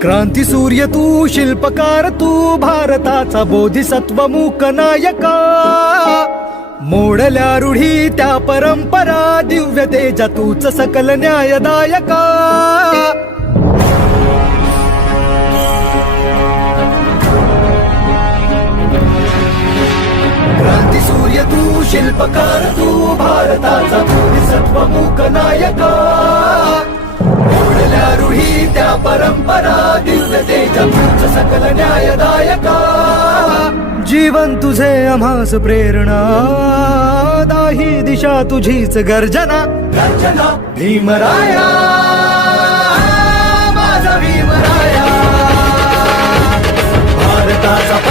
क्रांती सूर्य तू, शिल्पकार तू, भारताचा बोधिसत्व मूक नायका. मोडल्या रूढी त्या परंपरा, दिव्य तेजा तूच सकल न्यायदायका. क्रांती सूर्य तू, शिल्पकार तू, भारताचा बोधिसत्व मूक नायका. मोडल्या रूढी त्या परंपरा, दिव्य तेजा तूच सकल न्यायदायका. जीवन तुझे आम्हास प्रेरणा, दाही दिशा तुझीच गर्जना. गर्जना भीमराया, माझा भीमराया. भारताचा